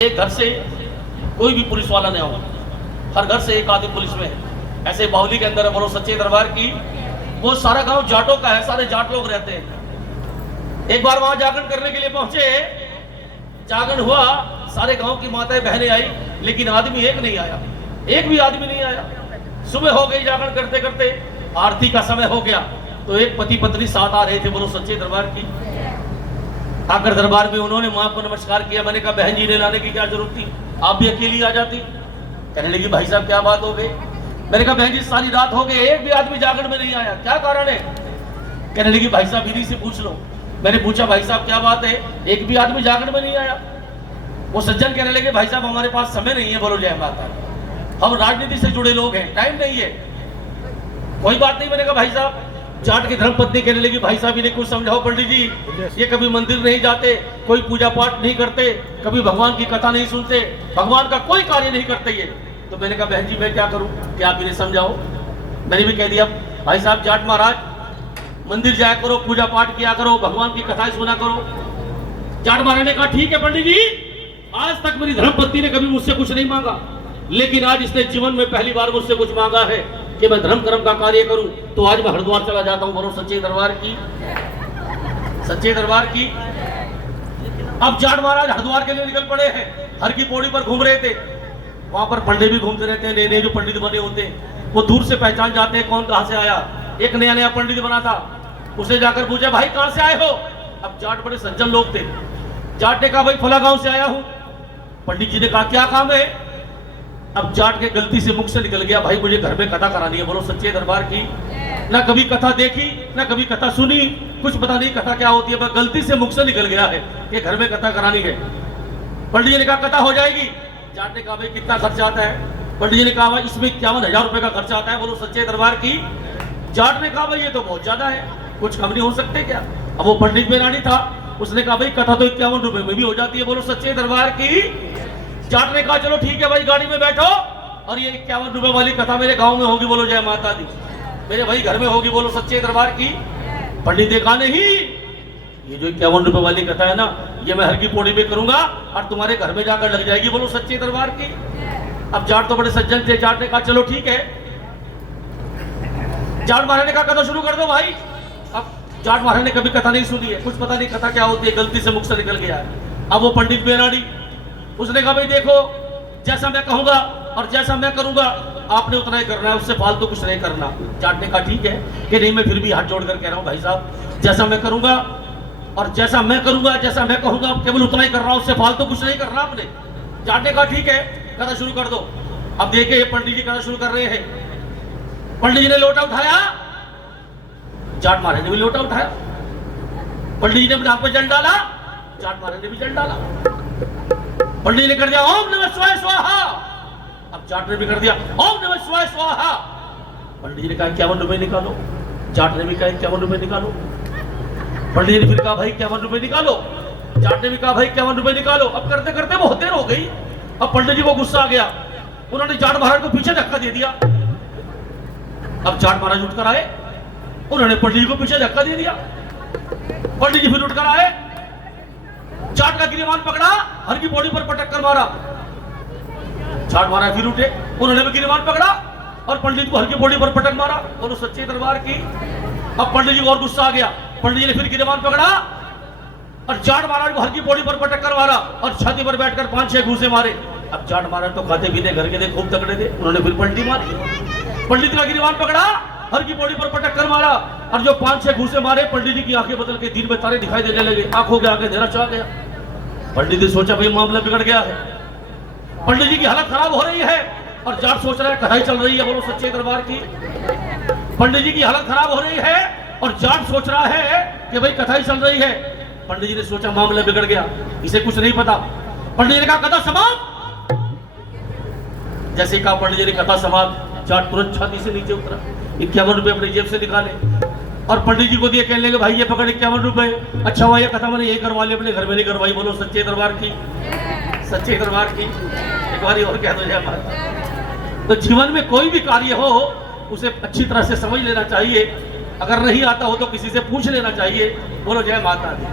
एक घर से कोई भी पुलिस वाला नहीं होगा, हर घर से एक आदमी पुलिस में है। ऐसे बावली के अंदर है, बोलो सच्चे दरबार की। वो सारा गांव जाटों का है, सारे जाट लोग रहते हैं। एक बार वहां जागरण करने के लिए पहुंचे, जागरण हुआ, सारे गांव की माताएं बहनें आई, लेकिन आदमी एक नहीं आया, एक भी आदमी नहीं आया। सुबह हो गई, जागरण करते करते आरती का समय हो गया, तो एक पति पत्नी साथ आ रहे थे, बोलो सच्चे दरबार की। आकर दरबार में उन्होंने मां को नमस्कार किया। मैंने कहा बहन जी ने लाने की क्या जरूरत थी, आप भी अकेली आ जाती। कहने लगी भाई साहब क्या बात हो गई। मैंने कहा बहन जी सारी रात हो गई, एक भी आदमी जागरण में नहीं आया, क्या कारण है। कहने लगी भाई साहब दीदी से पूछ लो। मैंने पूछा भाई साहब क्या बात है, एक भी आदमी जागरण में नहीं आया। वो सज्जन कहने लगे भाई साहब हमारे पास समय नहीं है, बोलो जय माता, हम राजनीति से जुड़े लोग हैं, टाइम नहीं है। कोई बात नहीं। मैंने कहा भाई साहब, जाट की धर्मपत्नी कहने लगी भाई साहब इन्हें कुछ समझाओ पंडित जी, ये कभी मंदिर नहीं जाते, कोई पूजा पाठ नहीं करते, कभी भगवान की कथा नहीं सुनते, भगवान का कोई कार्य नहीं करते ये। तो मैंने कहा बहन जी मैं क्या करूं कि आप इन्हें समझाओ। मैंने भी कह दिया भाई साहब जाट महाराज मंदिर जाया करो, पूजा पाठ किया करो, भगवान की कथाएं सुना करो। जाट महाराज ने कहा ठीक है पंडित जी, आज तक मेरी धर्मपत्नी ने कभी मुझसे कुछ नहीं मांगा, लेकिन आज इसने जीवन में पहली बार मुझसे कुछ मांगा है कि मैं धर्म कर्म का कार्य करूं, तो आज मैं हरिद्वार चला जाता हूं, बोलो सच्चे दरबार की, सच्चे दरबार की। अब जाट महाराज हरिद्वार के लिए निकल पड़े हैं, हर की पौड़ी पर घूम रहे थे। वहां पर पंडित भी घूमते रहते हैं, नए नए जो पंडित बने होते हैं वो दूर से पहचान जाते हैं कौन कहां से आया। एक नया नया पंडित बना था, उसे जाकर पूछा भाई कहां से आए हो। अब जाट बड़े सज्जन लोग थे, जाट ने कहा भाई फला गांव से आया हूं। पंडित जी ने कहा क्या काम है। अब जाट के गलती से मुख से निकल गया भाई मुझे घर में कथा करानी है, बोलो सच्चे दरबार की। ना कभी कथा देखी ना कभी कथा सुनी, कुछ पता नहीं कथा क्या होती है, बस गलती से मुख से निकल गया है कि घर में कथा करानी है। पंडित जी ने कहा कथा हो जाएगी। जाट ने कहा भाई कितना खर्चा आता है। पंडित जी ने कहा भाई इसमें 51,000 रुपए का खर्चा आता है, बोलो सच्चे दरबार की। जाट ने कहा भाई ये तो बहुत ज्यादा है, कुछ कम नहीं हो सकते क्या। अब वो पंडित बेरानी था, उसने कहा भाई कथा तो 51 रुपए में भी हो जाती है, बोलो सच्चे दरबार की। जाट ने कहा चलो ठीक है भाई गाड़ी में बैठो, और ये 51 रुपए वाली कथा मेरे गांव में होगी, बोलो जय माता दी, मेरे भाई घर में होगी, बोलो सच्चे दरबार की। पंडित ने कहा नहीं, ये जो 51 रुपए वाली कथा है ना, ये मैं हर की पौड़ी में करूंगा और तुम्हारे घर में जाकर लग जाएगी, बोलो सच्चे दरबार की। अब जाट तो बड़े सज्जन थे, जाट ने कहा चलो ठीक है। जाट महाराज ने कहा कथा शुरू कर दो भाई। अब जाट महाराज ने कभी कथा नहीं सुनी है, कुछ पता नहीं कथा क्या होती है, गलती से मुख से निकल गया है। अब वो पंडित बेरानी, उसने कहा भाई देखो जैसा मैं कहूंगा और जैसा मैं करूंगा आपने उतना ही करना है, उससे फालतू कुछ नहीं करना। जाट ने कहा ठीक है कि नहीं, मैं फिर भी हाथ जोड़कर कह रहा हूं भाई साहब जैसा मैं करूंगा और जैसा मैं करूंगा, जैसा मैं कहूंगा केवल उतना ही कर रहा हूं, उससे फालतू कुछ नहीं करना आपने। जाट ने कहा ठीक है कथा शुरू कर दो। अब देखिए पंडित जी कथा शुरू कर रहे हैं। पंडित जी ने लोटा उठाया, जाट महाराज ने भी लोटा उठाया। पंडित जी ने अपने हाथ में जल डाला, जाट महाराज ने भी जल डाला। पंडित जी ने कर दिया ओम नमः शिवाय स्वाहा। अब जाट ने भी कर दिया ओम नमः शिवाय स्वाहा। पंडित जी ने कहा 51 रुपए निकालो। जाट ने भी कहा 51 रुपए निकालो। पंडित जी ने फिर कहा भाई 51 रुपए निकालो। जाट ने भी कहा भाई 51 रुपए निकालो। अब करते करते बहुत देर हो गई। अब पंडित जी को गुस्सा आ गया, उन्होंने जाट महाराज को पीछे धक्का दे दिया। अब जाट महाराज उठकर आए, उन्होंने पंडित जी को पीछे धक्का दे दिया। पंडित जी फिर उठकर आए, जाट का गिरबान पकड़ा, हर की पौड़ी पर पटक कर मारा। जाट महाराज फिर उठे, उन्होंने भी गिरबान पकड़ा और पंडित को हर की पौड़ी पर पटक मारा, बोलो सच्चे दरबार की। अब पंडित जी को और गुस्सा आ गया, पंडित जी ने फिर गिरबान पकड़ा और जाट महाराज को हर की पौड़ी पर पटक कर मारा और छाती पर बैठकर 5-6 घूंसे मारे। अब जाट महाराज तो खाते पीते घर के थे, खूब तगड़े थे, उन्होंने फिर पलटी मारी। पंडित का गिरबान पकड़ा, हर की पौड़ी पर पटक कर मारा और जो 5-6 घूंसे मारे, पंडित जी की आंखें बदल के दिन में तारे दिखाई देने लगे, आंखों के आगे अंधेरा छा गया। पंडित जी सोचा भाई मामला बिगड़ गया है, पंडित जी की हालत खराब हो रही है और जाट सोच रहा है कढ़ाई चल रही है, बोलो सच्चे दरबार की। पंडित जी की हालत खराब हो रही है और जाट सोच रहा है कि भाई कथाई चल रही है। पंडित जी ने सोचा मामला बिगड़ गया, इसे कुछ नहीं पता। पंडित जी ने कहा कथा समाप्त। जैसे कहा पंडित जी ने कथा समाप्त, जाट तुरंत छाती से नीचे उतरा, 51 रुपए अपनी जेब से निकाले और पंडित जी को दिए, कहने लगे भाई ये पकड़ 51 रुपए, अच्छा हुआ ये कथा मैंने यही करवा ली, अपने घर में नहीं करवाई, बोलो सच्चे दरबार की, सच्चे दरबार की। एक बार और कह दो जय माता। तो जीवन में कोई भी कार्य हो उसे अच्छी तरह से समझ लेना चाहिए, अगर नहीं आता हो तो किसी से पूछ लेना चाहिए, बोलो जय माता दी।